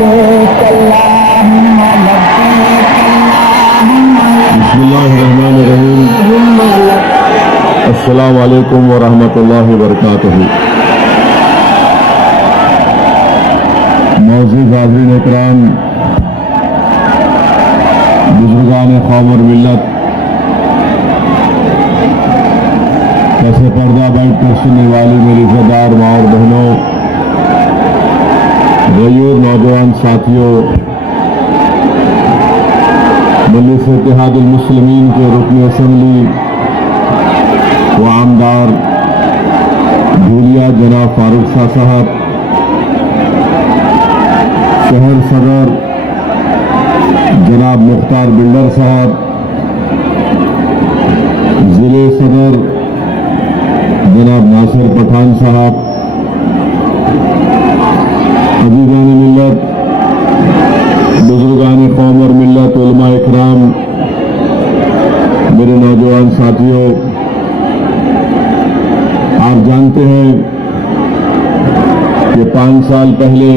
बिस्मिल्लाहिर्रहमानिर्रहीम। अस्सलामु अलैकुम व रहमतुल्लाहि व बरकातुहू। मौजूद हाज़रीन इकराम, बुजुर्गान कौम और मिल्लत, कैसे पर्दा बैठ कर सुनने वाली मेरी इज़्ज़तदार माँ और बहनों, गयूर नौजवान साथियों, मजलिस इत्तेहादुल मुस्लिमीन के रुकन असम्बली व आमदार धूलिया जनाब फारूक शाह साहब, शहर सदर जनाब मुख्तार बिल्डर साहब, जिले सदर जनाब नासिर पठान साहब, अजीज़ान मिल्लत, बुजुर्गान कौम और मिल्लत, उलमा इकराम, मेरे नौजवान साथियों, आप जानते हैं कि 5 साल पहले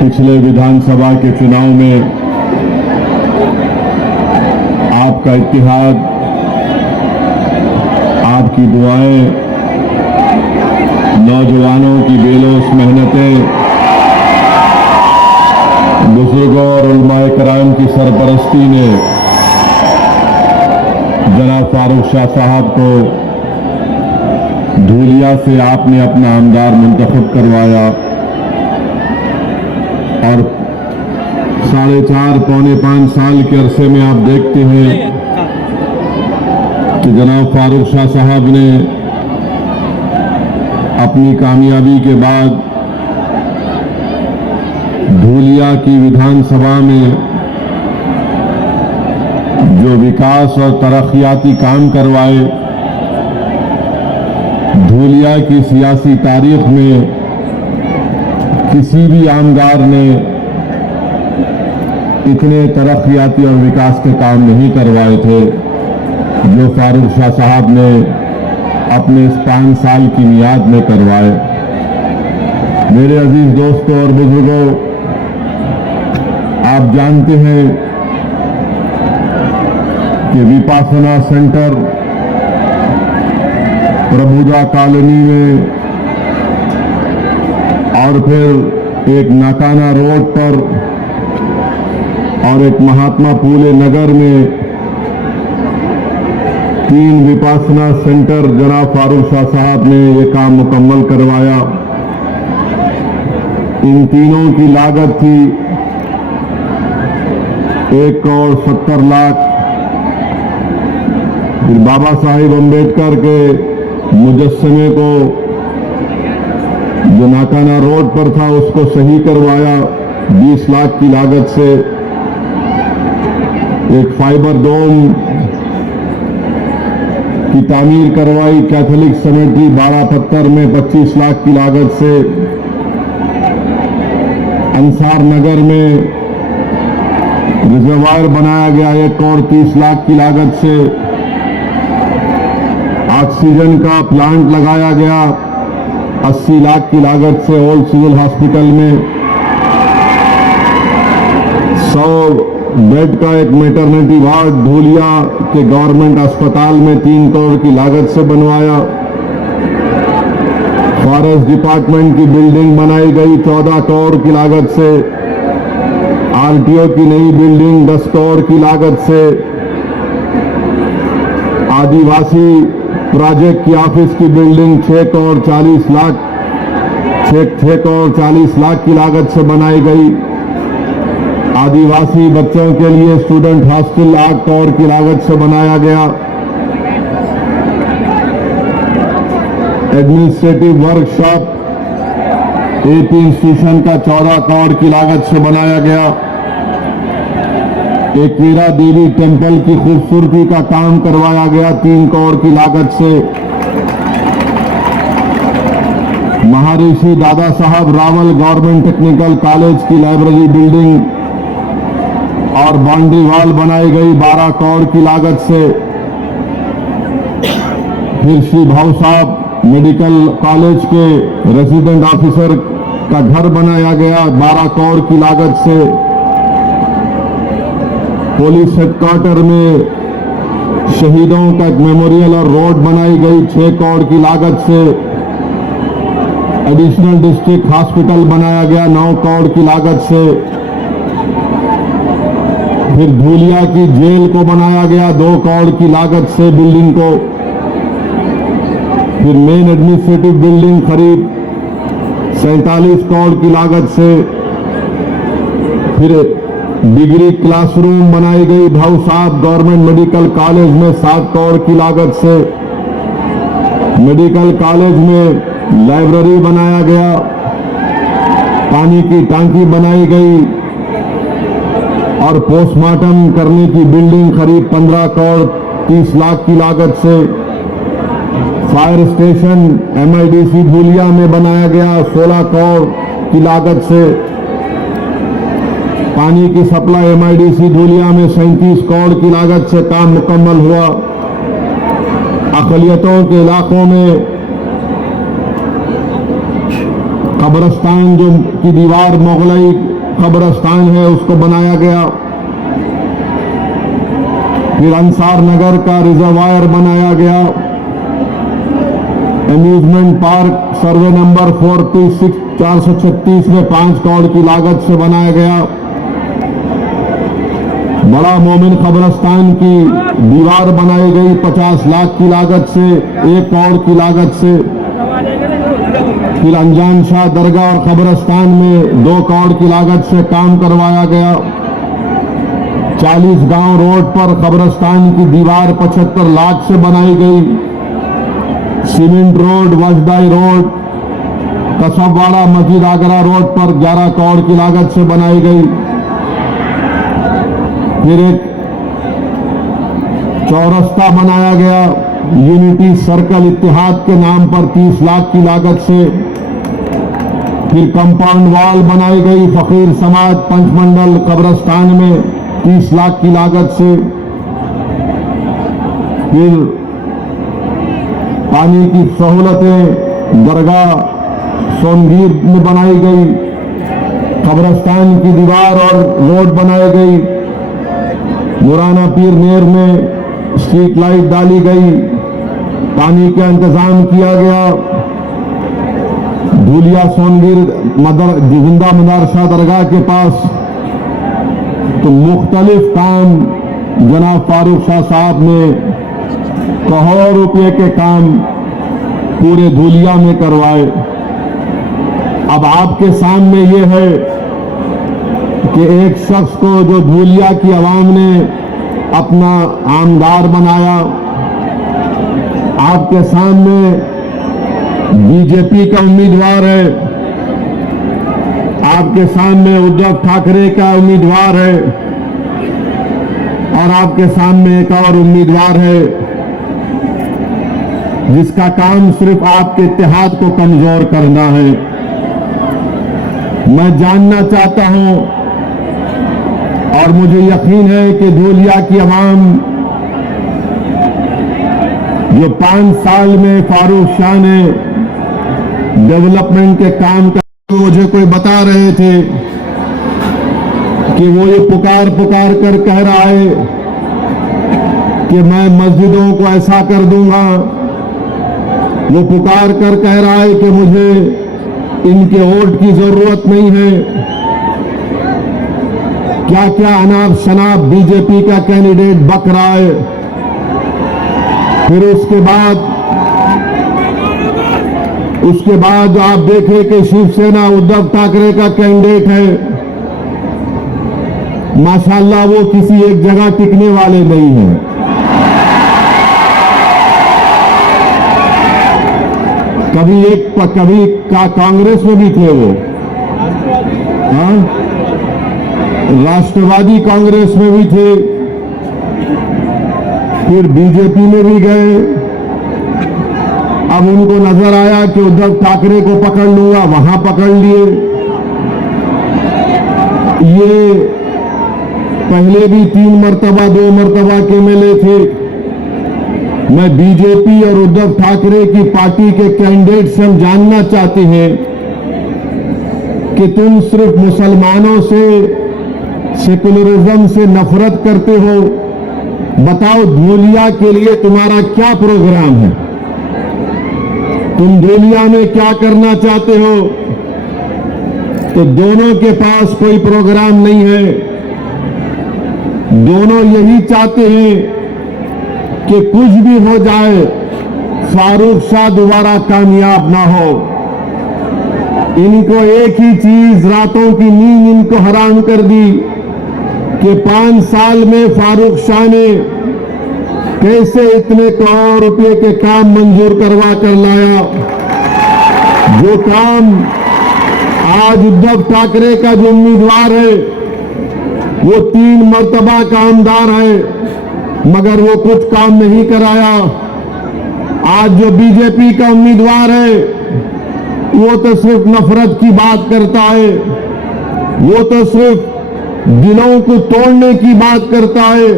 पिछले विधानसभा के चुनाव में आपका इत्तेहाद, आपकी दुआएं, नौजवानों की बेलोस मेहनतें, बुजुर्गों और उलमाए कराम की सरपरस्ती ने जनाब फारूक शाह साहब को धूलिया से आपने अपना आमदार मुंतखब करवाया और 4.5 पौने 5 साल के अरसे में आप देखते हैं कि जनाब फारूक शाह साहब ने अपनी कामयाबी के बाद धूलिया की विधानसभा में जो विकास और तरक्याती काम करवाए, धूलिया की सियासी तारीख में किसी भी आमदार ने इतने तरक्याती और विकास के काम नहीं करवाए थे जो फारूक शाह साहब ने अपने इस 5 साल की मियाद में करवाए। मेरे अजीज दोस्तों और बुजुर्गों, आप जानते हैं कि विपासना सेंटर प्रभुदा कॉलोनी में और फिर एक नाकाना रोड पर और एक महात्मा फूले नगर में 3 विपासना सेंटर जनाब फारूक शाह साहब ने ये काम मुकम्मल करवाया। इन तीनों की लागत थी 1 करोड़ 70 लाख। फिर बाबा साहिब अम्बेडकर के मुजस्समे को जो नाकाना रोड पर था उसको सही करवाया 20 लाख की लागत से। एक फाइबर डोम की तामीर करवाई कैथोलिक सेमेट्री 12 पत्थर में 25 लाख की लागत से। अंसार नगर में रिजर्वायर बनाया गया 1 करोड़ 30 लाख की लागत से। ऑक्सीजन का प्लांट लगाया गया 80 लाख की लागत से ओल्ड सिविल हॉस्पिटल में। 100 बेड का एक मैटरनिटी वार्ड धूलिया के गवर्नमेंट अस्पताल में 3 करोड़ की लागत से बनवाया। फॉरेस्ट डिपार्टमेंट की बिल्डिंग बनाई गई 14 करोड़ की लागत से। आरटीओ की नई बिल्डिंग 10 करोड़ की लागत से। आदिवासी प्रोजेक्ट की ऑफिस की बिल्डिंग 6 करोड़ 40 लाख की लागत से बनाई गई। आदिवासी बच्चों के लिए स्टूडेंट हॉस्टल 8 करोड़ की लागत से बनाया गया। एडमिनिस्ट्रेटिव वर्कशॉप एपी इंस्टीट्यूशन का 14 करोड़ की लागत से बनाया गया। एकवीरा देवी टेंपल की खूबसूरती का काम करवाया गया 3 करोड़ की लागत से। महर्षि Dada Saheb Rawal government technical college की लाइब्रेरी बिल्डिंग और बाउंड्री वॉल बनाई गई 12 करोड़ की लागत से। फिर श्री भाऊ साहब मेडिकल कॉलेज के रेजिडेंट ऑफिसर का घर बनाया गया 12 करोड़ की लागत से। पुलिस हेडक्वार्टर में शहीदों का एक मेमोरियल और रोड बनाई गई 6 करोड़ की लागत से। एडिशनल डिस्ट्रिक्ट हॉस्पिटल बनाया गया 9 करोड़ की लागत से। फिर धूलिया की जेल को बनाया गया 2 करोड़ की लागत से बिल्डिंग को। फिर मेन एडमिनिस्ट्रेटिव बिल्डिंग खरीद 47 करोड़ की लागत से। फिर डिग्री क्लासरूम बनाई गई भाऊ साहब गवर्नमेंट मेडिकल कॉलेज में 7 करोड़ की लागत से। मेडिकल कॉलेज में लाइब्रेरी बनाया गया, पानी की टांकी बनाई गई और पोस्टमार्टम करने की बिल्डिंग खरीद 15 करोड़ 30 लाख की लागत से। फायर स्टेशन MIDC धूलिया में बनाया गया 16 करोड़ की लागत से। पानी की सप्लाई MIDC धूलिया में 37 करोड़ की लागत से काम मुकम्मल हुआ। अक़लियतों के इलाकों में कब्रिस्तान जो की दीवार मुगलई कब्रिस्तान है उसको बनाया गया। फिर अंसार नगर का रिजर्वायर बनाया गया। एम्यूजमेंट पार्क सर्वे नंबर 436 में 5 करोड़ की लागत से बनाया गया। बड़ा मोमिन कब्रिस्तान की दीवार बनाई गई 50 लाख की लागत से, 1 करोड़ की लागत से। फिर अनजान शाह दरगाह और कब्रिस्तान में 2 करोड़ की लागत से काम करवाया गया। 40 गांव रोड पर कब्रिस्तान की दीवार 75 लाख से बनाई गई। सीमेंट रोड, वजदाई रोड, कसबवाड़ा मस्जिद आगरा रोड पर 11 करोड़ की लागत से बनाई गई। फिर एक चौरस्ता बनाया गया यूनिटी सर्कल इत्तेहाद के नाम पर 30 लाख की लागत से। फिर कंपाउंड वॉल बनाई गई फकीर समाज पंचमंडल कब्रिस्तान में 30 लाख की लागत से। फिर पानी की सहूलतें दरगाह सोनगीर में बनाई गई। कब्रिस्तान की दीवार और रोड बनाई गई। मुराना पीर नेर में स्ट्रीट लाइट डाली गई। पानी का इंतजाम किया गया। धूलिया सोनगीर जिंदा मदरसा दरगाह के पास तो मुख्तलिफ काम जनाब फारूक शाह साहब ने करोड़ों रुपए के काम पूरे धूलिया में करवाए। अब आपके सामने ये है कि एक शख्स को जो धूलिया की आवाम ने अपना आमदार बनाया, आपके सामने बीजेपी का उम्मीदवार है, आपके सामने उद्धव ठाकरे का उम्मीदवार है और आपके सामने एक और उम्मीदवार है जिसका काम सिर्फ आपके इत्तेहाद को कमजोर करना है। मैं जानना चाहता हूं और मुझे यकीन है कि धूलिया की आवाम जो 5 साल में फारूक शाह ने डेवलपमेंट के काम कर मुझे कोई बता रहे थे कि वो ये पुकार पुकार कर कह रहा है कि मैं मस्जिदों को ऐसा कर दूंगा। वो पुकार कर कह रहा है कि मुझे इनके वोट की जरूरत नहीं है। क्या क्या अनाप शनाप बीजेपी का कैंडिडेट बक रहा है। फिर उसके बाद आप देखें कि शिवसेना उद्धव ठाकरे का कैंडिडेट है। माशाल्लाह वो किसी एक जगह टिकने वाले नहीं हैं। कभी कांग्रेस में भी थे वो, हाँ, राष्ट्रवादी कांग्रेस में भी थे, फिर बीजेपी में भी गए। अब उनको नजर आया कि उद्धव ठाकरे को पकड़ लूंगा, वहां पकड़ लिए। ये पहले भी 3 मरतबा 2 मरतबा के MLA थे। मैं बीजेपी और उद्धव ठाकरे की पार्टी के कैंडिडेट से हम जानना चाहते हैं कि तुम सिर्फ मुसलमानों से, सेकुलरिज्म से नफरत करते हो। बताओ धूलिया के लिए तुम्हारा क्या प्रोग्राम है? तुम धूलिया में क्या करना चाहते हो? तो दोनों के पास कोई प्रोग्राम नहीं है। दोनों यही चाहते हैं कि कुछ भी हो जाए, फारूक शाह दोबारा कामयाब ना हो। इनको एक ही चीज, रातों की नींद इनको हराम कर दी कि 5 साल में फारूक शाह ने कैसे इतने करोड़ रुपए के काम मंजूर करवा कर लाया। जो काम आज उद्धव ठाकरे का जो उम्मीदवार है वो 3 मर्तबा कामदार है, मगर वो कुछ काम नहीं कराया। आज जो बीजेपी का उम्मीदवार है वो तो सिर्फ नफरत की बात करता है, वो तो सिर्फ दिलों को तोड़ने की बात करता है।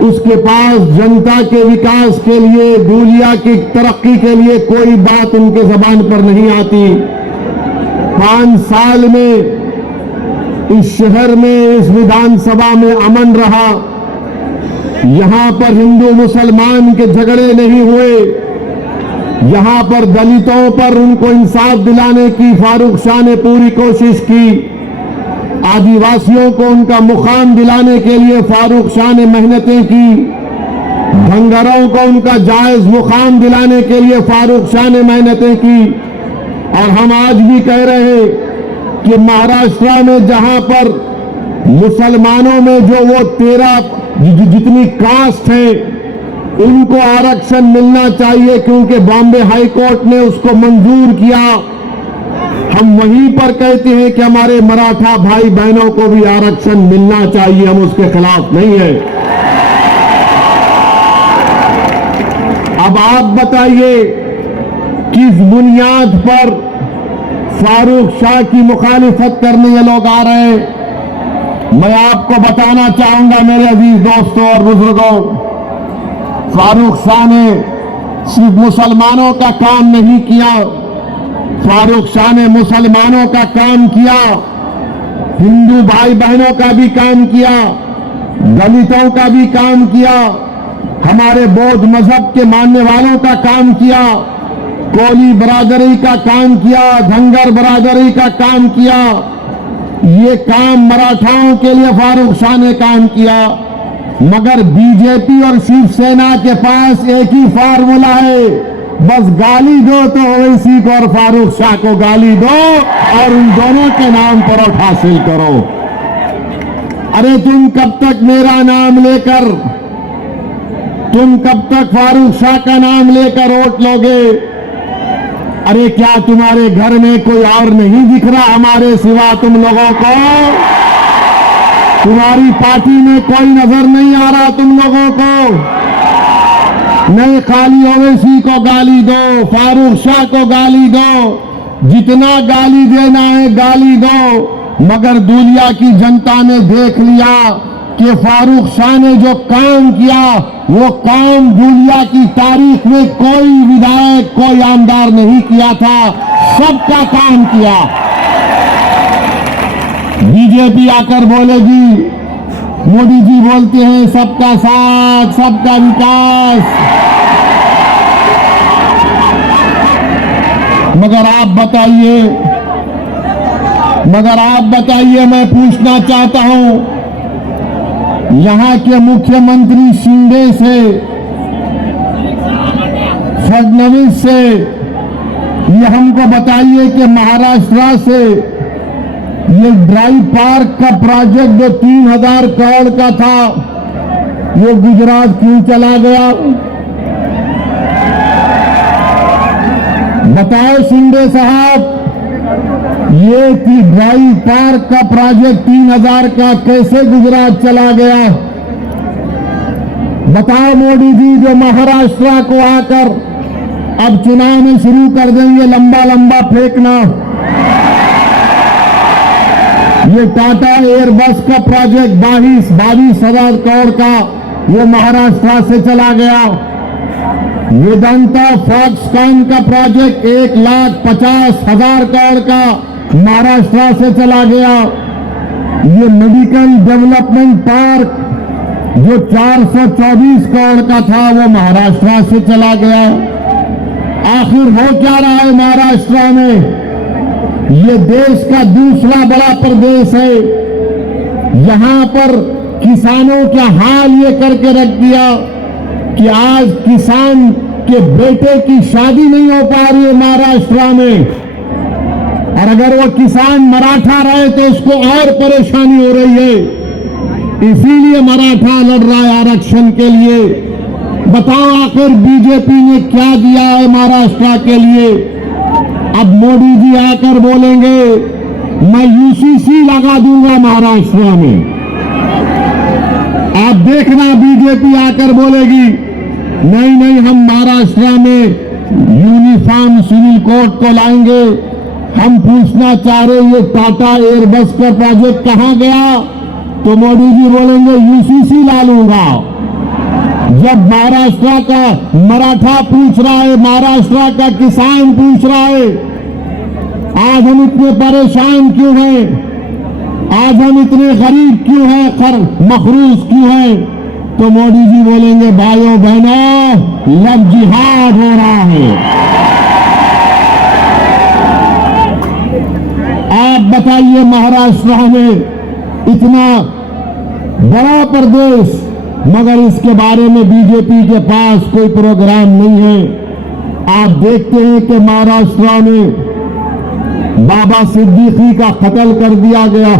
उसके पास जनता के विकास के लिए, धूलिया की तरक्की के लिए कोई बात उनके जबान पर नहीं आती। 5 साल में इस शहर में, इस विधानसभा में अमन रहा। यहां पर हिंदू मुसलमान के झगड़े नहीं हुए। यहां पर दलितों पर उनको इंसाफ दिलाने की फारूक शाह ने पूरी कोशिश की। आदिवासियों को उनका मुकाम दिलाने के लिए फारूक शाह ने मेहनतें की। धंगरों को उनका जायज मुकाम दिलाने के लिए फारूक शाह ने मेहनतें की। और हम आज भी कह रहे हैं कि महाराष्ट्र में जहां पर मुसलमानों में जो वो 13 जितनी कास्ट है उनको आरक्षण मिलना चाहिए, क्योंकि बॉम्बे हाई कोर्ट ने उसको मंजूर किया। हम वहीं पर कहते हैं कि हमारे मराठा भाई बहनों को भी आरक्षण मिलना चाहिए, हम उसके खिलाफ नहीं है। अब आप बताइए किस बुनियाद पर फारूक शाह की मुखालिफत करने ये लोग आ रहे हैं? मैं आपको बताना चाहूंगा मेरे अजीज दोस्तों और बुजुर्गों, फारूक शाह ने सिर्फ मुसलमानों का काम नहीं किया, फारूक शाह ने मुसलमानों का काम किया, हिंदू भाई बहनों का भी काम किया, दलितों का भी काम किया, हमारे बौद्ध मजहब के मानने वालों का काम किया, कोली बरादरी का काम किया, धंगर बरादरी का काम किया। ये काम मराठाओं के लिए फारूक शाह ने काम किया। मगर बीजेपी और शिवसेना के पास एक ही फार्मूला है, बस गाली दो तो ओवैसी को और फारूक शाह को गाली दो और उन दोनों के नाम पर वोट हासिल करो। अरे तुम कब तक मेरा नाम लेकर, तुम कब तक फारूक शाह का नाम लेकर वोट लोगे? अरे क्या तुम्हारे घर में कोई और नहीं दिख रहा हमारे सिवा तुम लोगों को? तुम्हारी पार्टी में कोई नजर नहीं आ रहा तुम लोगों को? नहीं, खाली ओवैसी को गाली दो, फारूक शाह को गाली दो, जितना गाली देना है गाली दो। मगर धूलिया की जनता ने देख लिया कि फारूक शाह ने जो काम किया वो काम धूलिया की तारीख में कोई विधायक, कोई आमदार नहीं किया था, सबका काम किया। बीजेपी आकर बोलेगी, मोदी जी बोलते हैं सबका साथ, सबका विकास, मगर आप बताइए, मैं पूछना चाहता हूं यहां के मुख्यमंत्री शिंदे से, फडणवीस से, ये हमको बताइए कि महाराष्ट्र से ये ड्राई पार्क का प्रोजेक्ट जो 3000 करोड़ का था वो गुजरात क्यों चला गया? बताओ शिंदे साहब, ये ड्राई पार्क का प्रोजेक्ट 3000 का कैसे गुजरात चला गया? बताओ मोदी जी, जो महाराष्ट्र को आकर अब चुनाव में शुरू कर देंगे लंबा लंबा फेंकना। ये टाटा एयरबस का प्रोजेक्ट 22,000 करोड़ का वो महाराष्ट्र से चला गया। वेदांता फॉक्सकॉन का प्रोजेक्ट 1,50,000 करोड़ का महाराष्ट्र से चला गया। ये मेडिकल डेवलपमेंट पार्क जो 424 करोड़ का था वो महाराष्ट्र से चला गया। आखिर हो क्या रहा है महाराष्ट्र में? ये देश का दूसरा बड़ा प्रदेश है। यहां पर किसानों का हाल ये करके रख दिया कि आज किसान के बेटे की शादी नहीं हो पा रही है महाराष्ट्र में, और अगर वो किसान मराठा रहे तो उसको और परेशानी हो रही है। इसीलिए मराठा लड़ रहा है आरक्षण के लिए। बताओ आखिर बीजेपी ने क्या दिया है महाराष्ट्र के लिए? अब मोदी जी आकर बोलेंगे मैं यूसीसी लगा दूंगा महाराष्ट्र में। आप देखना बीजेपी आकर बोलेगी नहीं नहीं, हम महाराष्ट्र में यूनिफॉर्म सिविल कोड को लाएंगे। हम पूछना चाह रहे ये टाटा एयरबस का प्रोजेक्ट कहां गया? तो मोदी जी बोलेंगे यूसीसी ला लूंगा। जब महाराष्ट्र का मराठा पूछ रहा है, महाराष्ट्र का किसान पूछ रहा है आज हम इतने परेशान क्यों हैं, आज हम इतने गरीब क्यों हैं, मखरूज क्यों हैं, तो मोदी जी बोलेंगे भाइयों बहनों लव जिहाद हो रहा है। आप बताइए महाराष्ट्र में इतना बड़ा प्रदेश, मगर इसके बारे में बीजेपी के पास कोई प्रोग्राम नहीं है। आप देखते हैं कि महाराष्ट्र में बाबा सिद्दीकी का कत्ल कर दिया गया,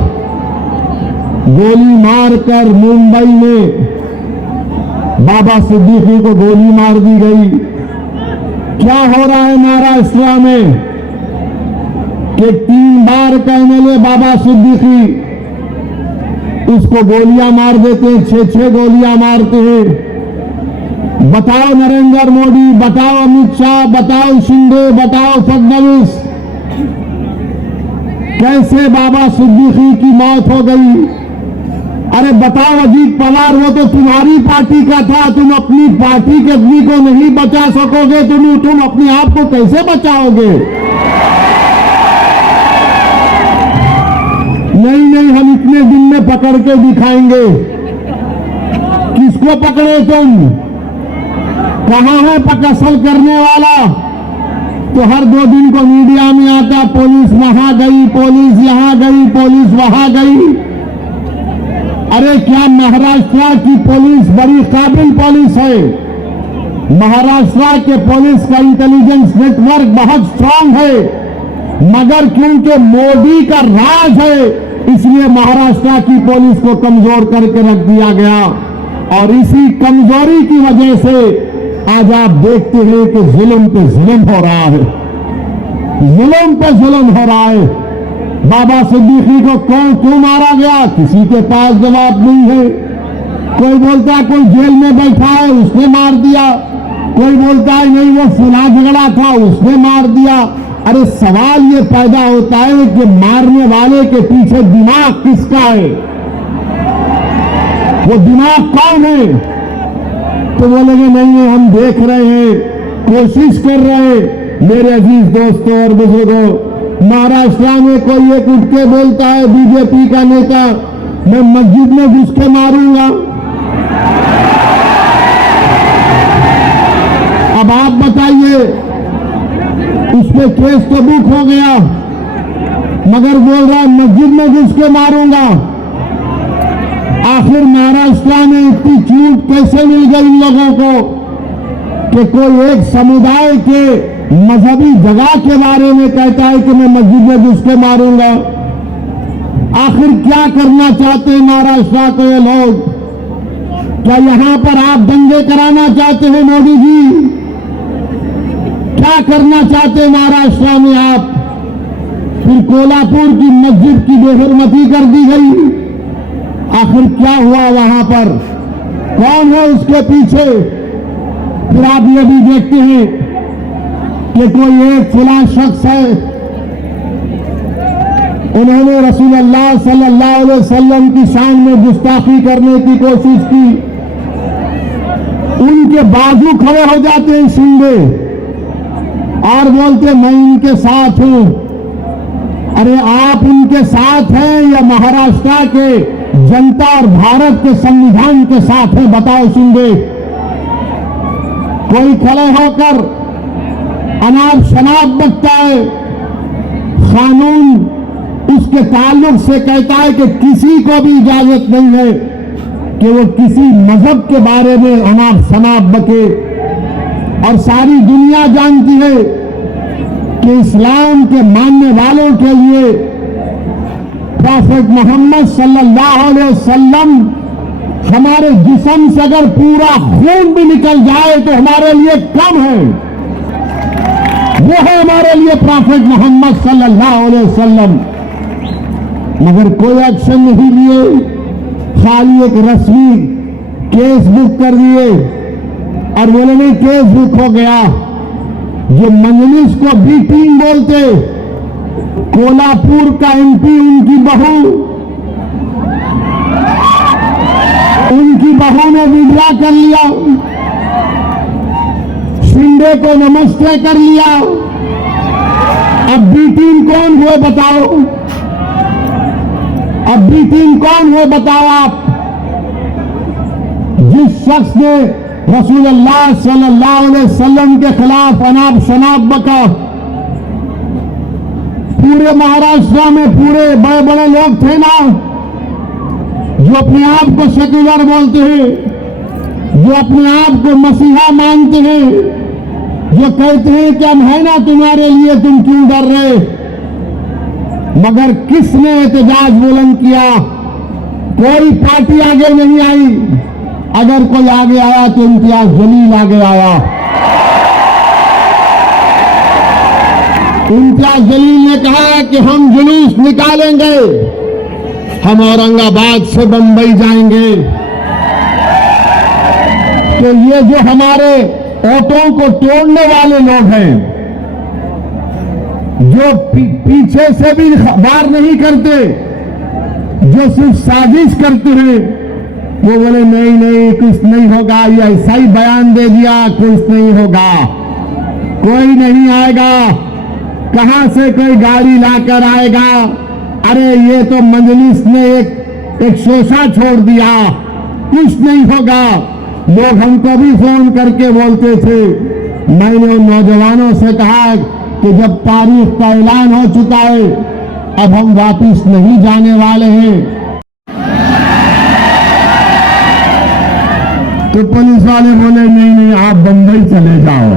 गोली मारकर मुंबई में बाबा सिद्दीकी को गोली मार दी गई। क्या हो रहा है महाराष्ट्र में कि 3 बार का एमएलए बाबा सिद्दीकी, उसको गोलियां मार देते हैं, 6-6 गोलियां मारते हैं। बताओ नरेंद्र मोदी, बताओ अमित शाह, बताओ शिंदे, बताओ फडणवीस, कैसे बाबा सिद्दीकी की मौत हो गई? अरे बताओ अजीत पवार, वो तो तुम्हारी पार्टी का था, तुम अपनी पार्टी के आदमी को नहीं बचा सकोगे, तुम अपने आप को कैसे बचाओगे? नहीं नहीं, हम इतने दिन में पकड़ के दिखाएंगे। किसको पकड़े तुम? कहां है पकसल करने वाला? तो हर 2 दिन को मीडिया में आता पुलिस वहां गई, पुलिस यहां गई, पुलिस वहां गई। अरे क्या महाराष्ट्र की पुलिस बड़ी काबिल पुलिस है? महाराष्ट्र के पुलिस का इंटेलिजेंस नेटवर्क बहुत स्ट्रांग है, मगर क्योंकि मोदी का राज है इसलिए महाराष्ट्र की पुलिस को कमजोर करके रख दिया गया। और इसी कमजोरी की वजह से आज आप देखते हैं कि जुल्म पे जुल्म हो रहा है, जुल्म पे जुल्म हो रहा है। बाबा सिद्दीकी को क्यों मारा गया? किसी के पास जवाब नहीं है। कोई बोलता है कोई जेल में बैठा है उसने मार दिया, कोई बोलता है नहीं वो फुला झगड़ा था उसने मार दिया। अरे सवाल ये पैदा होता है कि मारने वाले के पीछे दिमाग किसका है? वो दिमाग कौन है? तो बोलेंगे नहीं हम देख रहे हैं, कोशिश कर रहे हैं। मेरे अजीज दोस्तों और बुजुर्गों, महाराष्ट्र में कोई एक उठ के बोलता है बीजेपी का नेता मैं मस्जिद में घुस के मारूंगा। अब आप बताइए, उसमें केस तो बुक हो गया, मगर बोल रहा है मस्जिद में घुस के मारूंगा। आखिर महाराष्ट्र में इतनी छूट कैसे मिल गई इन लोगों को कि कोई एक समुदाय के मजहबी जगह के बारे में कहता है कि मैं मस्जिद में घुस के मारूंगा। आखिर क्या करना चाहते हैं महाराष्ट्र को ये लोग? क्या यहां पर आप दंगे कराना चाहते हैं मोदी जी? क्या करना चाहते हैं महाराष्ट्र में आप? फिर कोल्हापुर की मस्जिद की बेहरमती कर दी गई। आखिर क्या हुआ वहां पर? कौन है उसके पीछे? फिर आप ये भी देखते हैं कि कोई एक फुला शख्स है, उन्होंने रसूलुल्लाह सल्लल्लाहु अलैहि वसल्लम की शान में गुस्ताखी करने की कोशिश की। उनके बाजू खड़े हो जाते हैं शिंदे और बोलते मैं इनके साथ हूं। अरे आप उनके साथ हैं या महाराष्ट्र के जनता और भारत के संविधान के साथ हैं? बताओ सुनगे। कोई खड़े होकर अनाप शनाप बकता है, कानून उसके ताल्लुक से कहता है कि किसी को भी इजाजत नहीं है कि वो किसी मजहब के बारे में अनाप शनाप बके। और सारी दुनिया जानती है कि इस्लाम के मानने वालों के लिए प्रॉफेट मोहम्मद सल्लल्लाहु अलैहि वसल्लम हमारे जिस्म से अगर पूरा खून भी निकल जाए तो हमारे लिए कम है। वो है हमारे लिए प्रॉफेट मोहम्मद सल्लल्लाहु अलैहि वसल्लम। मगर कोई एक्शन नहीं लिए, खाली एक रस्मी केस बुक कर दिए और बोले नहीं केस बुक हो गया। जो मजलिस को बी टीम बोलते, कोल्हापुर का एमपी उनकी बहू ने विड्रा कर लिया, शिंदे को नमस्ते कर लिया। अब बी टीम कौन हुए बताओ? अब बी टीम कौन हुए बताओ आप? जिस शख्स ने रसूलुल्लाह सल्लल्लाहु अलैहि वसल्लम के खिलाफ अनाप शनाप बका, पूरे महाराष्ट्र में पूरे बड़े बड़े लोग थे ना जो अपने आप को सेक्युलर बोलते हैं, जो अपने आप को मसीहा मानते हैं, जो कहते हैं कि हम है ना तुम्हारे लिए, तुम क्यों डर रहे? मगर किसने एहतजाज बुलंद किया? कोई पार्टी आगे नहीं आई। अगर कोई आगे आया तो इम्तियाज जलील आगे आया। इम्तियाज जलील ने कहा कि हम जुलूस निकालेंगे, हम औरंगाबाद से बंबई जाएंगे। तो ये जो हमारे ऑटो को तोड़ने वाले लोग हैं, जो पीछे से भी वार नहीं करते, जो सिर्फ साजिश करते हैं, वो बोले नहीं नहीं कुछ नहीं होगा, ये ऐसा ही बयान दे दिया, कुछ नहीं होगा, कोई नहीं आएगा, कहां से कोई गाड़ी लाकर आएगा? अरे ये तो मजलिस ने एक शोषा छोड़ दिया, कुछ नहीं होगा। लोग हमको भी फोन करके बोलते थे। मैंने उन नौजवानों से कहा कि जब तारीख का ऐलान हो चुका है, अब हम वापिस नहीं जाने वाले हैं। तो पुलिस वाले बोले नहीं नहीं आप बंबई चले जाओ,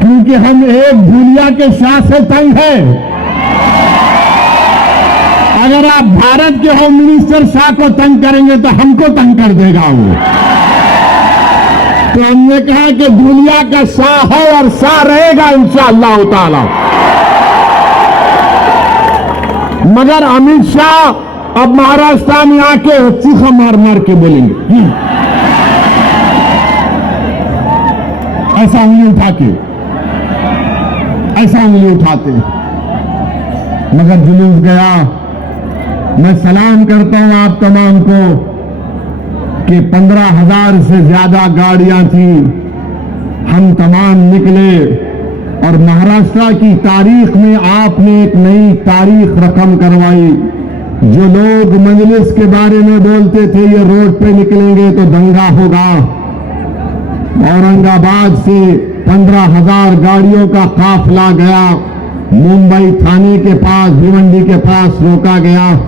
क्योंकि हम एक धुलिया के शाह से तंग है। अगर आप भारत के होम मिनिस्टर शाह को तंग करेंगे तो हमको तंग कर देगा वो। तो हमने कहा कि दुनिया का शाह है और शाह रहेगा इंशाअल्लाह ताला। मगर अमित शाह अब महाराष्ट्र में आके चीखा मार मार के बोलेंगे, ऐसा उंगली उठा के, ऐसा उंगली उठाते। मगर जुलूस गया। मैं सलाम करता हूं आप तमाम को कि 15,000 से ज्यादा गाड़ियां थी, हम तमाम निकले और महाराष्ट्र की तारीख में आपने एक नई तारीख रकम करवाई। जो लोग मजलिस के बारे में बोलते थे ये रोड पे निकलेंगे तो दंगा होगा, औरंगाबाद से 15,000 गाड़ियों का काफिला गया, मुंबई थाने के पास भिवंडी के पास रोका गया,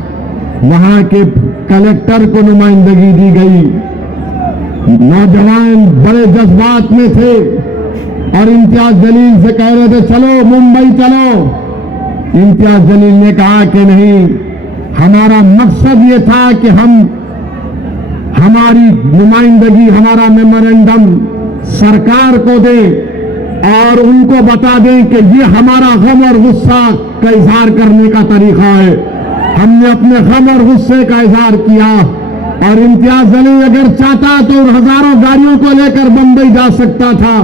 वहां के कलेक्टर को नुमाइंदगी दी गई। नौजवान बड़े जज्बात में थे और इम्तियाज जलील से कह रहे थे चलो मुंबई चलो। इम्तियाज जलील ने कहा कि नहीं, हमारा मकसद ये था कि हम हमारी नुमाइंदगी, हमारा मेमोरेंडम सरकार को दे और उनको बता दें कि ये हमारा गम और गुस्सा का इजहार करने का तरीका है। हमने अपने गम और गुस्से का इजहार किया और इम्तियाज जलील अगर चाहता तो हजारों गाड़ियों को लेकर बंबई जा सकता था।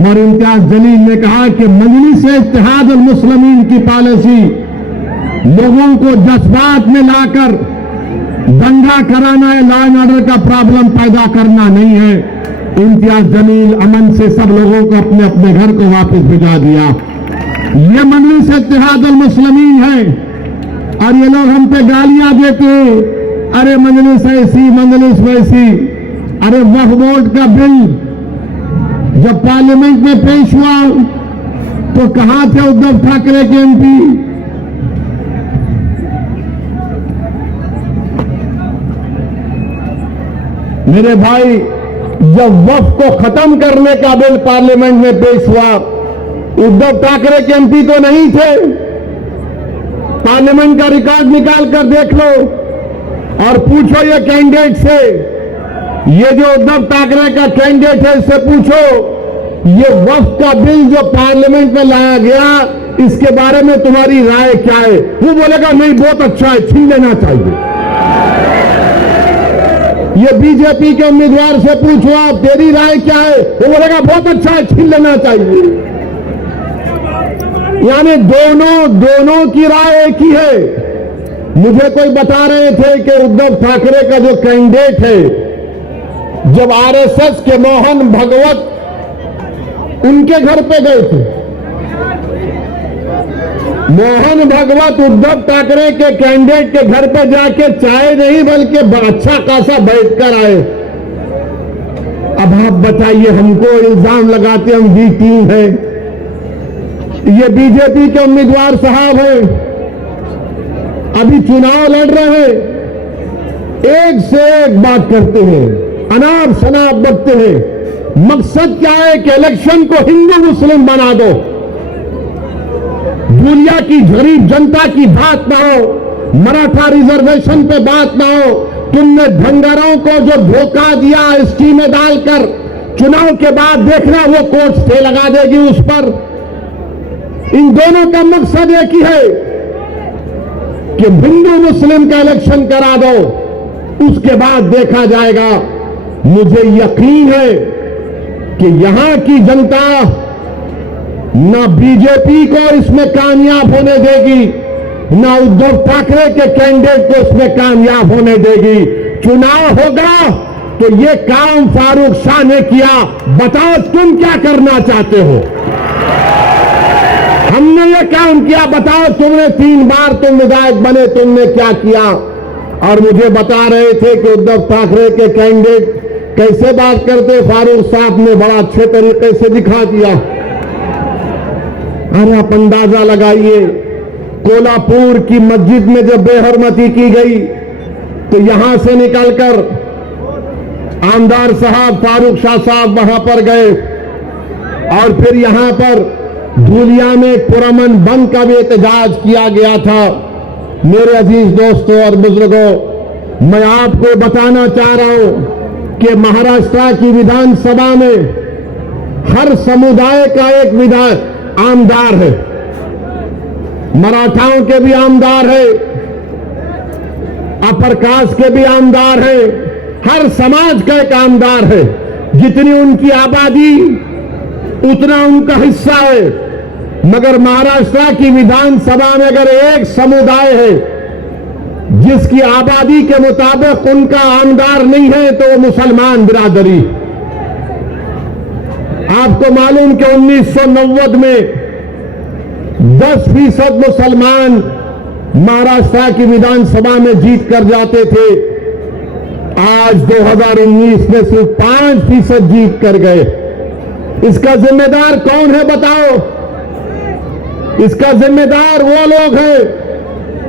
और इम्तियाज जलील ने कहा कि मजलिस इत्तेहाद उल मुस्लिमीन की पॉलिसी लोगों को जज्बात में लाकर दंगा कराना है, लॉ एंड ऑर्डर का प्रॉब्लम पैदा करना नहीं है। इम्तियाज जलील अमन से सब लोगों को अपने अपने घर को वापस भिजा दिया। ये मजलिस इत्तेहादुल मुस्लिमीन है और ये लोग हम पे गालियां देते हैं, अरे मजलिस ऐसी मजलिस वैसी। अरे वक्फ बोर्ड का बिल जब पार्लियामेंट में पेश हुआ तो कहां थे उद्धव ठाकरे के एमपी? मेरे भाई, जब वक्फ को खत्म करने का बिल पार्लियामेंट में पेश हुआ, उद्धव ठाकरे के एमपी तो नहीं थे। पार्लियामेंट का रिकॉर्ड निकाल कर देख लो और पूछो ये कैंडिडेट से, ये जो उद्धव ठाकरे का कैंडिडेट है इससे पूछो, ये वक्फ का बिल जो पार्लियामेंट में लाया गया इसके बारे में तुम्हारी राय क्या है? वो बोलेगा नहीं बहुत अच्छा है, छीन लेना चाहिए। ये बीजेपी के उम्मीदवार से पूछो आप, तेरी राय क्या है? वो बोलेगा बहुत अच्छा है, छीन लेना चाहिए। यानी दोनों की राय एक ही है। मुझे कोई बता रहे थे कि उद्धव ठाकरे का जो कैंडिडेट है, जब आरएसएस के मोहन भागवत उनके घर पे गए थे, मोहन भागवत उद्धव ठाकरे के कैंडिडेट के घर पे जाके चाय नहीं बल्कि अच्छा खासा बैठकर आए। अब आप बताइए, हमको इल्जाम लगाते हम बी टीम है। ये बीजेपी के उम्मीदवार साहब हैं, अभी चुनाव लड़ रहे हैं, एक से एक बात करते हैं, अनाप शनाप बकते हैं। मकसद क्या है कि इलेक्शन को हिंदू मुस्लिम बना दो, दुनिया की गरीब जनता की बात ना हो, मराठा रिजर्वेशन पे बात ना हो। तुमने धनगरों को जो धोखा दिया एसटी में डालकर, चुनाव के बाद देखना वो कोर्ट स्टे लगा देगी उस पर। इन दोनों का मकसद एक ही है कि हिंदू मुस्लिम का इलेक्शन करा दो, उसके बाद देखा जाएगा। मुझे यकीन है कि यहां की जनता ना बीजेपी को इसमें कामयाब होने देगी, ना उद्धव ठाकरे के कैंडिडेट को इसमें कामयाब होने देगी। चुनाव होगा तो ये काम फारूक शाह ने किया, बताओ तुम क्या करना चाहते हो? हमने ये काम किया, बताओ तुमने 3 बार तुम विधायक बने, तुमने क्या किया? और मुझे बता रहे थे कि उद्धव ठाकरे के कैंडिडेट कैसे बात करते, फारूक साहब ने बड़ा अच्छे तरीके से दिखा दिया। अरे आप अंदाजा लगाइए, कोल्हापुर की मस्जिद में जब बेहरमती की गई तो यहां से निकलकर आमदार साहब फारूक शाह साहब वहां पर गए और फिर यहां पर धूलिया में पुरअमन बंद का भी एहतजाज किया गया था। मेरे अजीज दोस्तों और बुजुर्गों, मैं आपको बताना चाह रहा हूं कि महाराष्ट्र की विधानसभा में हर समुदाय का एक विधायक आमदार है, मराठाओं के भी आमदार है, अपर कास्ट के भी आमदार है, हर समाज का एक आमदार है। जितनी उनकी आबादी उतना उनका हिस्सा है। मगर महाराष्ट्र की विधानसभा में अगर एक समुदाय है जिसकी आबादी के मुताबिक उनका आमदार नहीं है तो वो मुसलमान बिरादरी। आपको मालूम कि 1990 में 10% मुसलमान महाराष्ट्र की विधानसभा में जीत कर जाते थे। आज 2019 में सिर्फ 5% जीत कर गए। इसका जिम्मेदार कौन है बताओ? इसका जिम्मेदार वो लोग हैं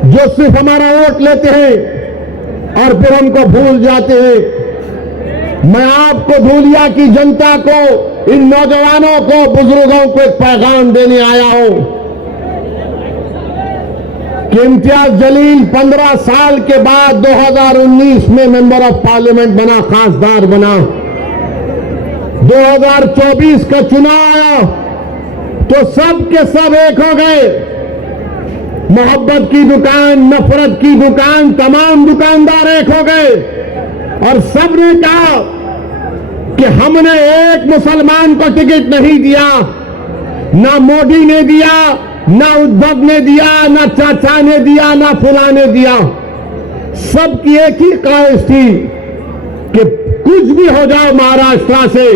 जो सिर्फ हमारा वोट लेते हैं और फिर हमको भूल जाते हैं। मैं आपको धूलिया की जनता को, इन नौजवानों को, बुजुर्गों को एक पैगाम देने आया हूं कि इम्तियाज जलील 15 साल के बाद 2019 में मेंबर ऑफ पार्लियामेंट बना, खासदार बना। 2024 का चुनाव आया तो सब के सब एक हो गए। मोहब्बत की दुकान, नफरत की दुकान, तमाम दुकानदार एक हो गए और सबने कहा कि हमने एक मुसलमान को टिकट नहीं दिया, ना मोदी ने दिया, ना उद्धव ने दिया, ना चाचा ने दिया, ना फुला ने दिया। सबकी एक ही ख्वाहिश थी कि कुछ भी हो जाओ महाराष्ट्र से,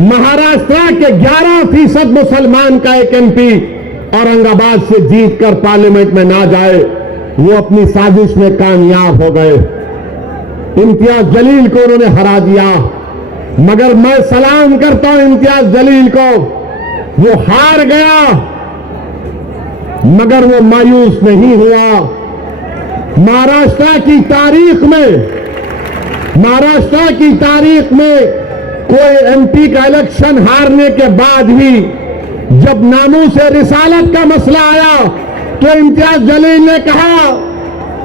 महाराष्ट्र के 11% मुसलमान का एक एमपी औरंगाबाद से जीतकर पार्लियामेंट में ना जाए, वो अपनी साजिश में कामयाब हो गए। इम्तियाज जलील को उन्होंने हरा दिया। मगर मैं सलाम करता हूं इम्तियाज जलील को, वो हार गया मगर वो मायूस नहीं हुआ। महाराष्ट्र की तारीख में कोई एमपी का इलेक्शन हारने के बाद भी जब नामू से रिसालत का मसला आया तो इम्तियाज जलील ने कहा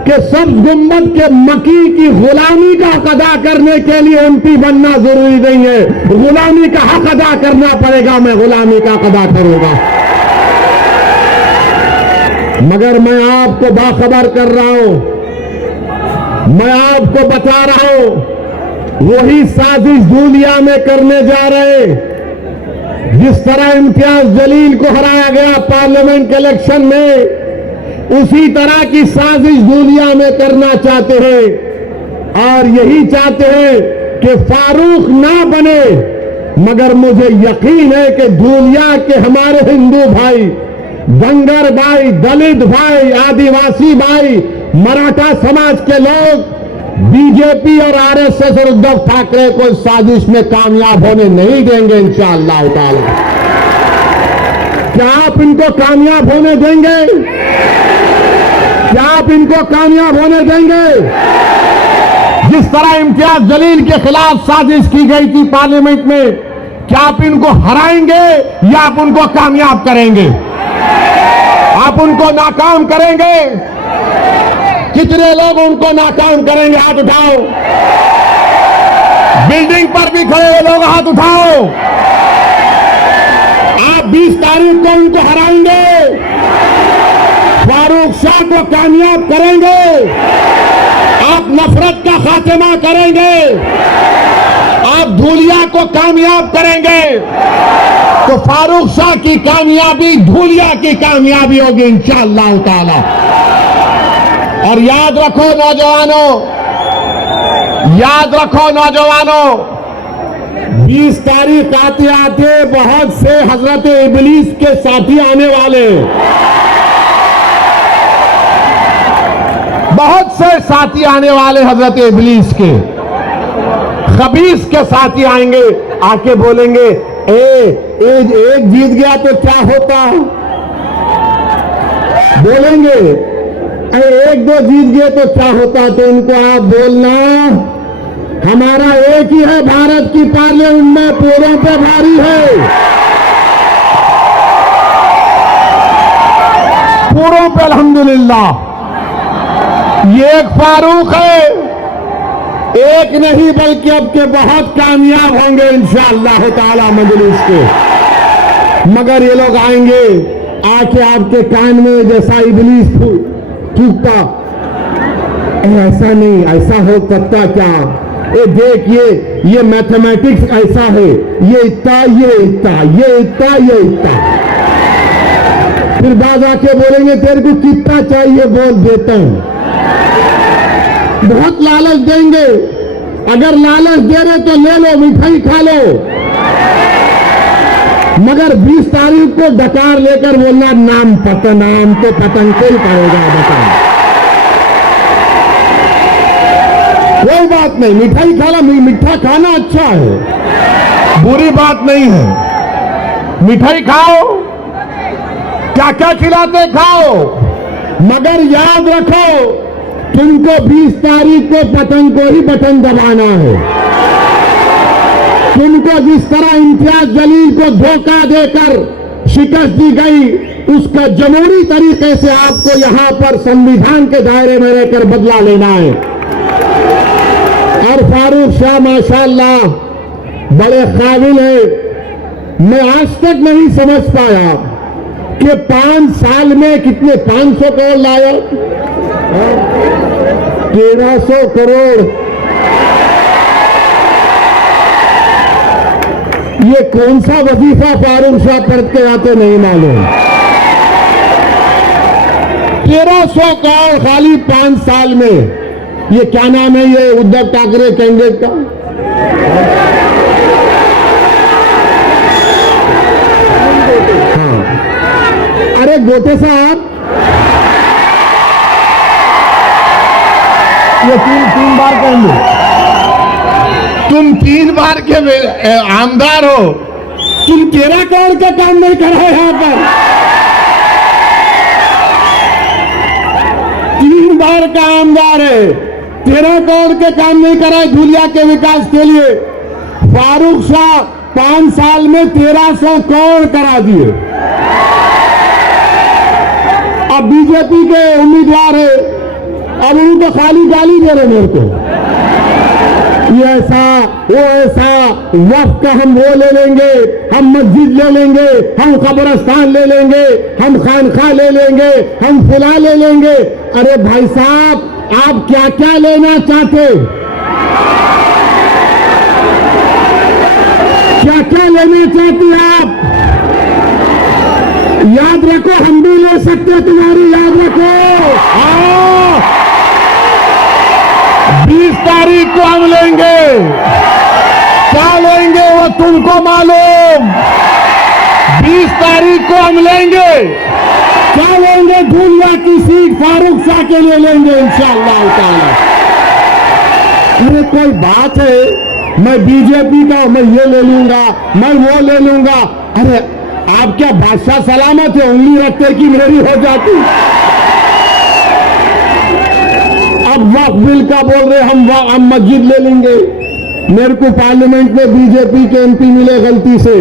कि सब्ज गुंबद के मकी की गुलामी का हक अदा करने के लिए एमपी बनना जरूरी नहीं है, गुलामी का हक अदा करना पड़ेगा, मैं गुलामी का हक अदा करूंगा। मगर मैं आपको बाखबर कर रहा हूं, मैं आपको बता रहा हूं, वही साजिश धूलिया में करने जा रहे। जिस तरह इम्तियाज जलील को हराया गया पार्लियामेंट के इलेक्शन में, उसी तरह की साजिश धूलिया में करना चाहते हैं और यही चाहते हैं कि फारूक ना बने। मगर मुझे यकीन है कि धूलिया के हमारे हिंदू भाई, बंगर भाई, दलित भाई, आदिवासी भाई, मराठा समाज के लोग बीजेपी और आरएसएस और उद्धव ठाकरे को इस साजिश में कामयाब होने नहीं देंगे इंशाअल्लाह ताला। क्या आप इनको कामयाब होने देंगे? क्या आप इनको कामयाब होने देंगे? जिस तरह इम्तियाज जलील के खिलाफ साजिश की गई थी पार्लियामेंट में, क्या आप इनको हराएंगे या आप उनको कामयाब करेंगे? आप उनको नाकाम करेंगे? कितने लोग उनको नाकाम करेंगे? हाथ उठाओ। बिल्डिंग पर भी खड़े हुए लोग हाथ उठाओ। आप 20 तारीख को उनको हराएंगे, फारूक शाह को कामयाब करेंगे, आप नफरत का खात्मा करेंगे, आप धूलिया को कामयाब करेंगे, तो फारूक शाह की कामयाबी धूलिया की कामयाबी होगी इंशाअल्लाह ताला। और याद रखो नौजवानों, 20 तारीख आते आते बहुत से हजरत इबलीस के साथी आने वाले, बहुत से साथी आने वाले हजरत इबलीस के, खबीस के साथी आएंगे, आके बोलेंगे एक जीत गया तो क्या होता, बोलेंगे एक दो जीत गए तो क्या होता। तो उनको आप बोलना, हमारा एक ही है, भारत की पार्लियामेंट में पूरों पे भारी है, पूरों पे अल्हम्दुलिल्लाह। ये एक फारूक है, एक नहीं बल्कि अब के बहुत कामयाब होंगे इंशाअल्लाह ताला मजलिस के। मगर ये लोग आएंगे, आके आपके कान में जैसा इबलीस थूकता, ऐसा नहीं, ऐसा हो सकता क्या, देखिए ये मैथमेटिक्स ऐसा है, ये इतना, ये इतना, ये इतना, ये इतना। फिर बाद आके बोलेंगे तेरे को कितना चाहिए, बोल देता हूं। बहुत लालच देंगे, अगर लालच दे रहे तो ले लो, मिठाई खा लो। मगर 20 तारीख को डकार लेकर बोलना नाम तो पतंग को ही पड़ेगा, बताओ। कोई बात नहीं, मिठाई खाना, मीठा खाना अच्छा है, बुरी बात नहीं है। मिठाई खाओ, क्या क्या खिलाते खाओ, मगर याद रखो तुमको 20 तारीख को पतंग को ही बटन दबाना है। तुमको जिस तरह इम्तियाज जलील को धोखा देकर शिकस्त दी गई, उसका जमहूरी तरीके से आपको यहां पर संविधान के दायरे में रहकर बदला लेना है। और फारूक शाह माशाअल्लाह बड़े काबिल है। मैं आज तक नहीं समझ पाया कि 5 साल में कितने 500 करोड़ लाया, 1300 करोड़। ये कौन सा वजीफा फारूक शाह पढ़ के आते नहीं मालूम। 1300 करोड़ खाली 5 साल में। ये क्या नाम है ये उद्धव ठाकरे कैंडिडेट का? हाँ, अरे अरे गोटे साहब, ये तीन बार कहेंगे, तुम 3 बार के आमदार हो, तुम 13 करोड़ का काम नहीं कर रहे यहां पर। 3 बार का आमदार है, 13 करोड़ के काम नहीं कर रहे धुलिया के विकास के लिए। फारूक शाह 5 साल में 1300 करोड़ करा दिए। अब बीजेपी के उम्मीदवार है, अब उनको खाली गाली दे रहे मेरे को, ये ऐसा वो ऐसा, वक्त का हम वो ले लेंगे, हम मस्जिद ले लेंगे, हम कब्रिस्तान ले लेंगे, हम खानखा ले लेंगे, हम फिला ले लेंगे। अरे भाई साहब, आप क्या क्या लेना चाहते, क्या क्या लेना चाहते आप? याद रखो, हम भी ले सकते, तुम्हारी याद रखो। हाँ, 20 तारीख को हम लेंगे, क्या लेंगे वो तुमको मालूम। 20 तारीख को हम लेंगे, क्या लेंगे? धुलिया की सीट फारूक शाह के लिए लेंगे इंशाअल्लाह ताला। अरे कोई बात है, मैं बीजेपी का, मैं ये ले लूंगा, मैं वो ले लूंगा। अरे आप क्या बादशाह सलामत है, उंगली रखते कि मेरी हो जाती। अब वक्फ बिल का बोल रहे हम मस्जिद ले लेंगे। मेरे को पार्लियामेंट में बीजेपी के एमपी मिले गलती से,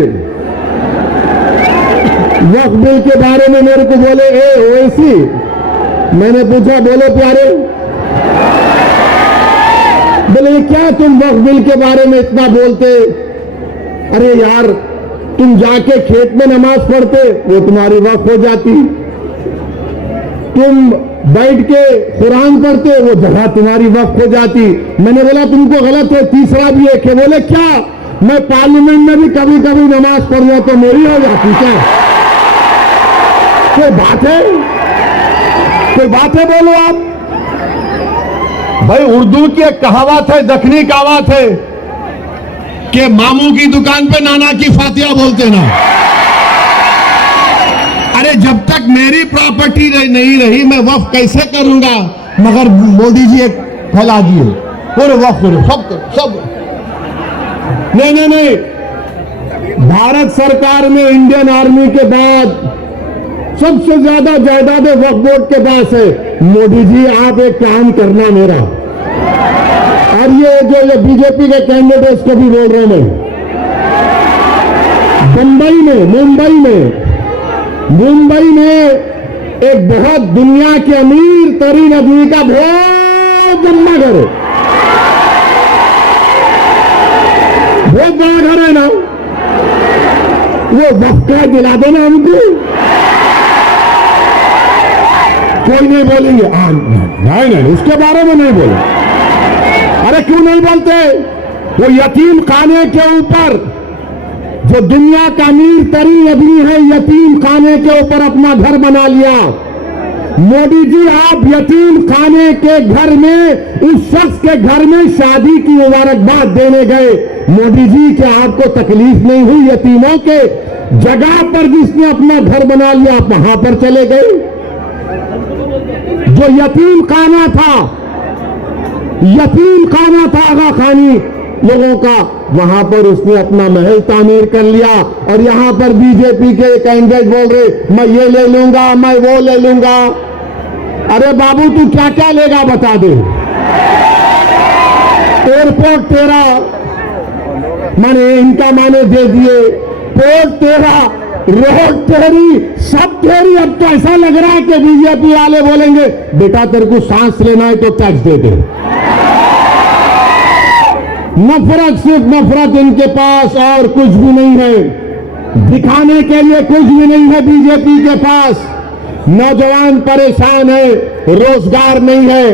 वक्फ बिल के बारे में मेरे को बोले ओवैसी। मैंने पूछा, बोलो प्यारे, बोले क्या तुम वक्फ बिल के बारे में इतना बोलते? अरे यार, तुम जाके खेत में नमाज पढ़ते, वो तुम्हारी वक्फ हो जाती। तुम बैठ के कुरान पढ़ते, वो जगह तुम्हारी वक्फ हो जाती। मैंने बोला तुमको गलत है। तीसरा भी एक है, बोले क्या? मैं पार्लियामेंट में भी कभी कभी नमाज पढ़ लूं तो मेरी हो जाती क्या? कोई बात है? कोई बात है? बोलो आप। भाई, उर्दू की एक कहावत है, दखनी कहावत है कि मामू की दुकान पे नाना की फातिहा बोलते ना। अरे जब तक मेरी प्रॉपर्टी नहीं रही, मैं वक्फ कैसे करूंगा? मगर मोदी जी एक फैला दिए, पूरे वक्फ करो, सब करो, सब। नहीं, भारत सरकार में इंडियन आर्मी के बाद सबसे ज्यादा जायदादें वक्फ बोर्ड के पास है। मोदी जी, आप एक काम करना मेरा, और ये जो बीजेपी के कैंडिडेट्स को भी बोल रहा हूं मैं, मुंबई में एक बहुत दुनिया के अमीर तरीन आदमी का बहुत लंबा घर है, बहुत बड़ा घर है ना, वो वक्फ का दिला देना हमको। कोई नहीं बोलेंगे, नहीं, उसके बारे में नहीं बोले। अरे क्यों नहीं बोलते? वो यतीम खाने के ऊपर, जो दुनिया का अमीर तरीन आदमी है, यतीम खाने के ऊपर अपना घर बना लिया। मोदी जी, आप यतीम खाने के घर में, उस शख्स के घर में शादी की मुबारकबाद देने गए। मोदी जी, क्या आपको तकलीफ नहीं हुई? यतीमों के जगह पर जिसने अपना घर बना लिया, आप वहां पर चले गए। जो यतीम खाना था आगा खानी लोगों का, वहां पर उसने अपना महल तामीर कर लिया। और यहां पर बीजेपी के कैंडिडेट बोल रहे, मैं ये ले लूंगा, मैं वो ले लूंगा। अरे बाबू, तू क्या क्या लेगा बता दे। एयरपोर्ट तेरा, माने इनका माने दे दिए, पोर्ट तेरा, रोड तेरी, सब तेरी। अब तो ऐसा लग रहा है कि बीजेपी वाले बोलेंगे, बेटा तेरे को सांस लेना है तो टैक्स दे दे। नफरत, सिर्फ नफरत इनके पास, और कुछ भी नहीं है। दिखाने के लिए कुछ भी नहीं है बीजेपी के पास। नौजवान परेशान है, रोजगार नहीं है,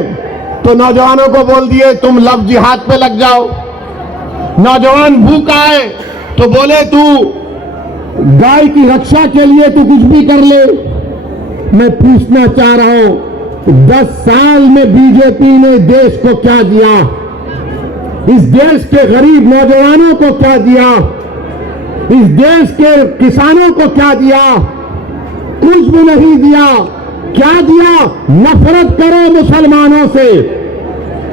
तो नौजवानों को बोल दिए तुम लव जिहाद पे लग जाओ। नौजवान भूखा है तो बोले तू गाय की रक्षा के लिए तू कुछ भी कर ले। मैं पूछना चाह रहा हूं, 10 साल में बीजेपी ने देश को क्या दिया? इस देश के गरीब नौजवानों को क्या दिया? इस देश के किसानों को क्या दिया? कुछ भी नहीं दिया। क्या दिया? नफरत करो मुसलमानों से,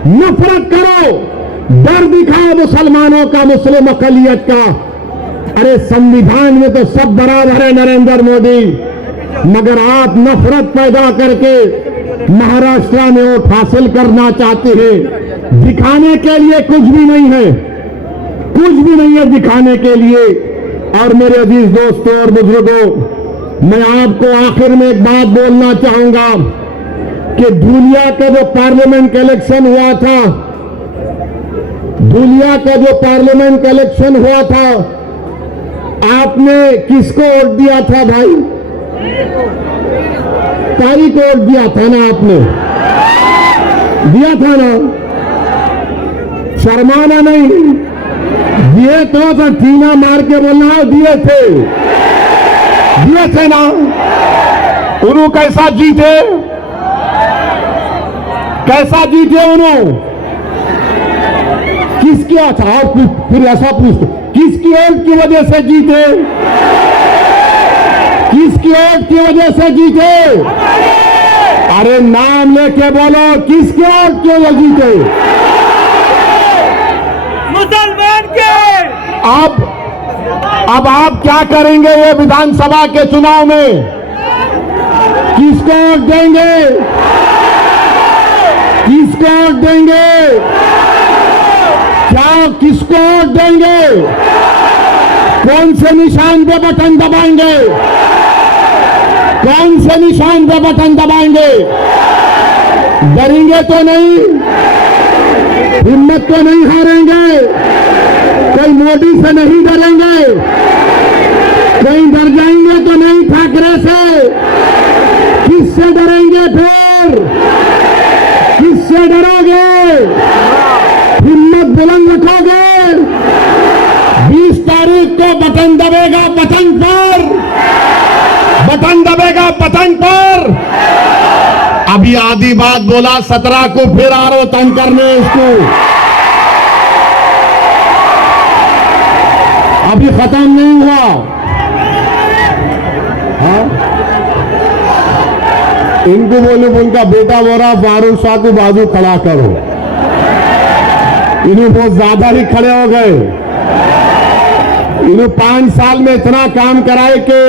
नफरत करो, डर दिखाओ मुसलमानों का, मुस्लिम अकलियत का। अरे संविधान में तो सब बराबर है नरेंद्र मोदी, मगर आप नफरत पैदा करके महाराष्ट्र में वोट हासिल करना चाहते हैं। दिखाने के लिए कुछ भी नहीं है, कुछ भी नहीं है दिखाने के लिए। और मेरे अजीज दोस्तों और बुजुर्गों, मैं आपको आखिर में एक बात बोलना चाहूंगा कि धूलिया का जो पार्लियामेंट इलेक्शन हुआ था, धूलिया का जो पार्लियामेंट इलेक्शन हुआ था, आपने किसको वोट दिया था भाई? तारी को वोट दिया था ना, आपने दिया था ना? शर्माना नहीं, दिए तो टीना मार के बोलना दिए थे ना। उन्होंने कैसा जीते, कैसा जीते उन्होंने? किसकी अच्छा? फिर ऐसा पूछते, किसकी वोट की वजह से जीते? किसकी वोट की वजह से जीते? अरे नाम लेके बोलो, किसकी वोट की वजह जीते? मुसलमान के। अब आप क्या करेंगे ये विधानसभा के चुनाव में? किसको वोट देंगे? किसको वोट देंगे? क्या किसको वोट देंगे? कौन से निशान पे बटन दबाएंगे? कौन से निशान पे बटन दबाएंगे? डरेंगे तो नहीं, हिम्मत तो नहीं हारेंगे, कोई मोदी से नहीं डरेंगे, कहीं डर जाएंगे तो नहीं ठाकरे से। किससे डरेंगे फिर? किससे डरोगे? हिम्मत बुलंद रखोगे। 20 तारीख को बटन दबेगा बटन पर, बटन दबेगा बटन पर। अभी आधी बात बोला, 17 को फिर आरो तंग करने इसको। अभी खत्म नहीं हुआ। हाँ? इनको बोले, उनका बेटा बोला फारूक शाह को बाजू खड़ा करो। इन्हें बहुत ज्यादा ही खड़े हो गए। इन्हें 5 साल में इतना काम कराए कि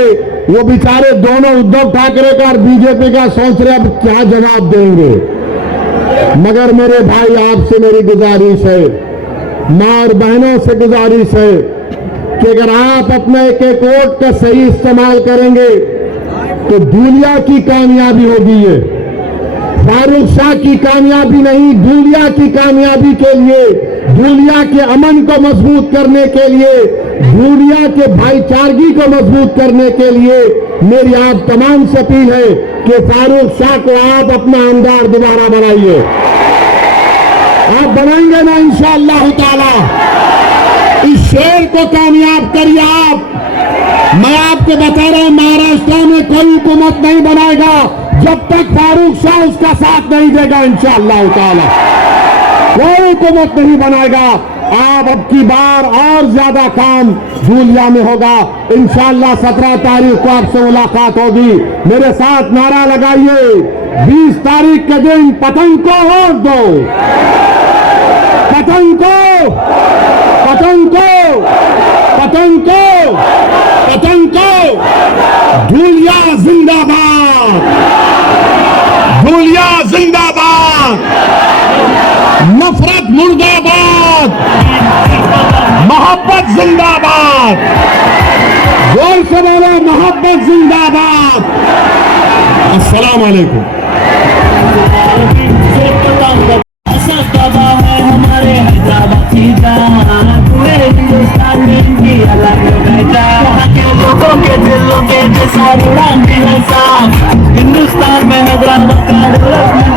वो बेचारे दोनों उद्धव ठाकरे का और बीजेपी का सोच रहे अब क्या जवाब देंगे। मगर मेरे भाई, आपसे मेरी गुजारिश है, मां और बहनों से गुजारिश है कि अगर आप अपने एक एक वोट का सही इस्तेमाल करेंगे तो धूलिया की कामयाबी होगी। ये फारूक शाह की कामयाबी नहीं, धूलिया की कामयाबी के लिए, धूलिया के अमन को मजबूत करने के लिए, धूलिया के भाईचारगी को मजबूत करने के लिए मेरी आप तमाम से अपील है कि फारूक शाह को आप अपना आमदार दोबारा बनाइए। आप बनाएंगे ना इंशाअल्लाह ताला। इस शेर को कामयाब करिए आप। मैं आपको बता रहा हूं, महाराष्ट्र में कोई हुकूमत नहीं बनाएगा जब तक फारूक शाह उसका साथ नहीं देगा। इंशाअल्लाह ताला कोई हुकूमत नहीं बनाएगा। आप अब की बार और ज्यादा काम धूलिया में होगा। इंशाअल्लाह 17 तारीख को आपसे मुलाकात होगी। मेरे साथ नारा लगाइए, 20 तारीख के दिन पतंग को वोट दो, पतंग को, पतंग को, पतंग को, पतंग को। धूलिया जिंदाबाद, धूलिया जिंदाबाद, नफरत मुर्दाबाद, मोहब्बत जिंदाबाद। जोर से बोलो, मोहब्बत जिंदाबाद। अस्सलाम वालेकुम। है हमारे हैदराबादी जान, पूरे हिंदुस्तान में इनकी अलग पहचान। यहाँ के लोगों के दिलों के जैसा उड़ान भी है साफ। हिंदुस्तान में हैदराबाद का